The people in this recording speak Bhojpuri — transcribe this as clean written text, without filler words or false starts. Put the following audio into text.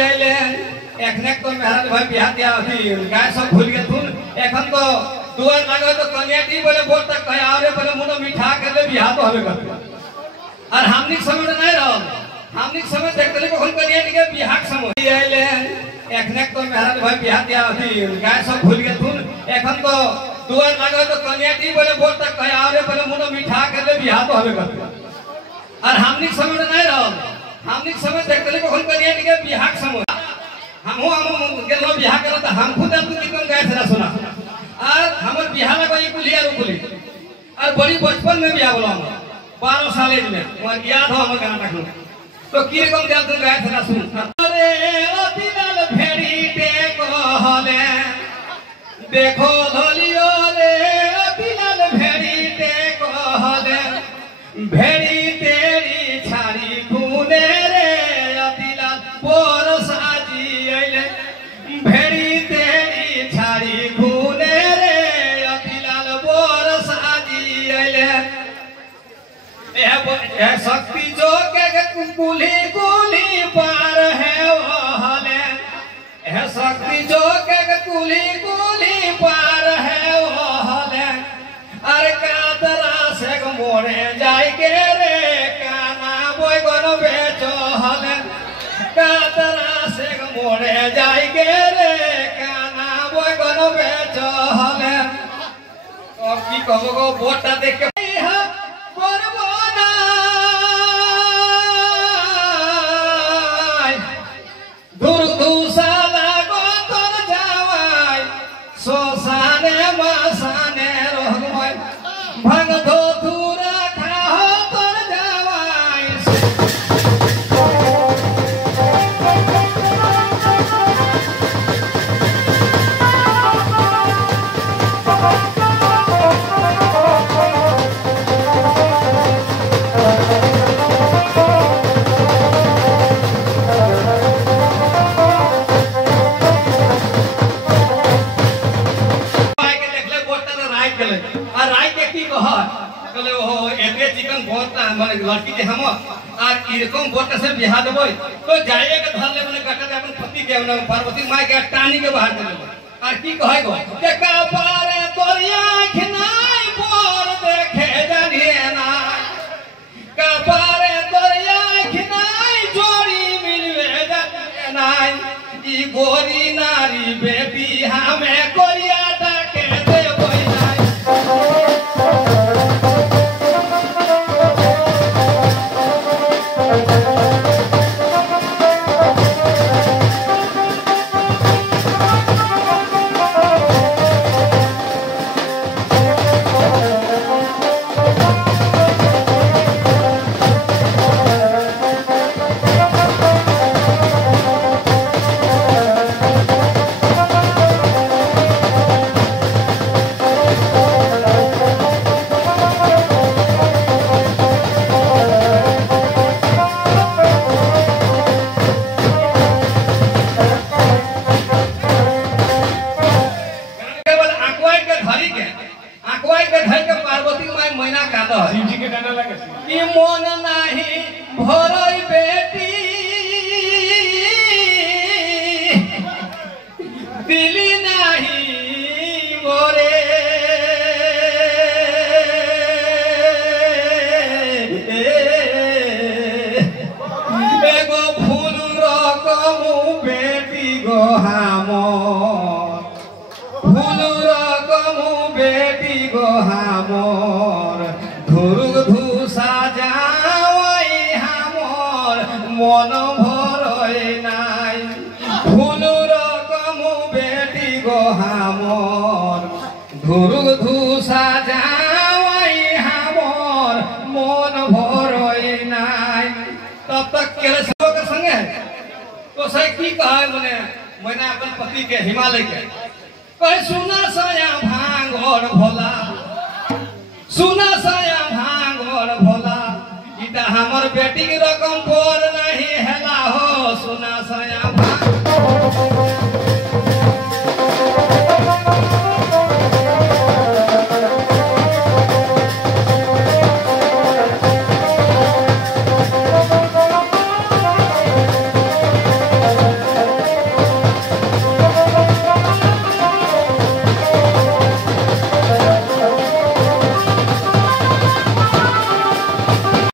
एखने तो मेहराज भाई बिहार दिया गाय सब भूल गए तुम एखन तो दुआर मांगे तो कन्या दी बोले बोल तक कहे आरे बोले मुनो मिठा कर ले बिहार तो हमें करते और हमनी समय नहीं रहो हमनी समय देखते को हम कन्या दी के बिहार समय आइले एखने तो मेहराज भाई बिहार दिया गाय सब भूल गए तुम एखन तो दुआर मांगे तो कन्या दी बोले बोल तक कहे आरे बोले मुनो मिठा कर ले बिहार तो हमें करते और हमनी समय नहीं रहो हमनी समय देखते को हम कन्या दी के बिहार समय हम गेलो बियाह करो त हम खुद हम कितन गए थे सुना और हमर बियाह लगा ये कुलिया रुकुली और बड़ी बचपन में बियाह बोला हम 12 साल एज में और याद हो हमर गाना रखलो तो की रकम दिया तुम गए थे सुन अरे अतिलाल भेड़ी ते कहले देखो धलियो रे अतिलाल भेड़ी ते कहले भेड़ी तेरी छाड़ी खूने रे अतिलाल पोरस भेड़ी तेरी छाड़ी खूने रे अतिलाल बोरस आजी आइले ए शक्ति जो के कुली कुली पार है वो हले ए शक्ति जो के कुली कुली पार है वो हले अरे कातरा से मोरे जाय के रे काना बोय गनो बेचो हले कातरा से मोरे जाय के रे काना बोय गनो बेचो हले और की कहबो गो बोटा देख के परबोना दूर दूसाला गो तोर जावाय सोसाने मसाने रोहमय भंग धो दूरा खाओ तोर जावाय लड़की के हम और इरकम बोट से बिहार देबो तो जाए के धर ले माने गटा अपन पति के पार्वती माई के टानी के बाहर दे और की कहे गो के का पारे तोरिया खनाई बोर देखे जानिए ना का पारे तोरिया खनाई जोड़ी मिलवे जानिए ना ई गोरी नारी बेटी हमें कोरिया डाके देबो ना मन भरय नाई फूल रकम बेटी गो हमर धुरुग धूसा जावई हमर मन भरय नाई तब तक केले सब के संगे तो से की कहे मैंने अपन पति के हिमालय के कहे सुना सया भांग और भोला सुना सया भांग और भोला इता हमर बेटी की रकम पर नहीं हैला हो सुना सया